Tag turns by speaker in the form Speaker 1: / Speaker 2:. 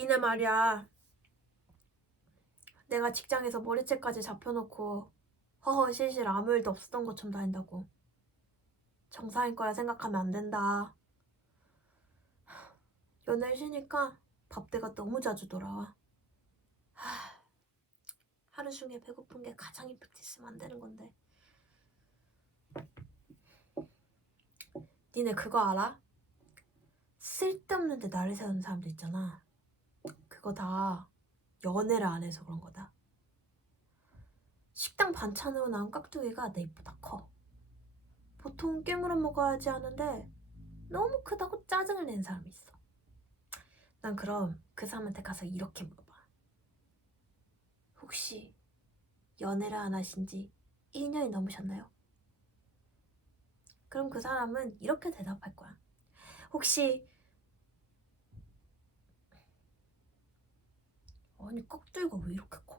Speaker 1: 니네 말이야. 내가 직장에서 머리채까지 잡혀놓고 허허 실실 아무 일도 없었던 것처럼 다닌다고. 정상인 거라 생각하면 안 된다. 연애를 쉬니까 밥대가 너무 자주 돌아와. 하, 하루 중에 배고픈 게 가장 임팩트 있으면 안 되는 건데. 니네 그거 알아? 쓸데없는데 나를 세우는 사람들 있잖아. 그거 다 연애를 안 해서 그런 거다. 식당 반찬으로 나온 깍두기가 내 입보다 커. 보통 깨물어 먹어야지 하는데 너무 크다고 짜증을 내는 사람이 있어. 난 그럼 그 사람한테 가서 이렇게 물어봐. 혹시 연애를 안 하신 지 1년이 넘으셨나요? 그럼 그 사람은 이렇게 대답할 거야. 혹시 아니 깍두기가 왜 이렇게 커?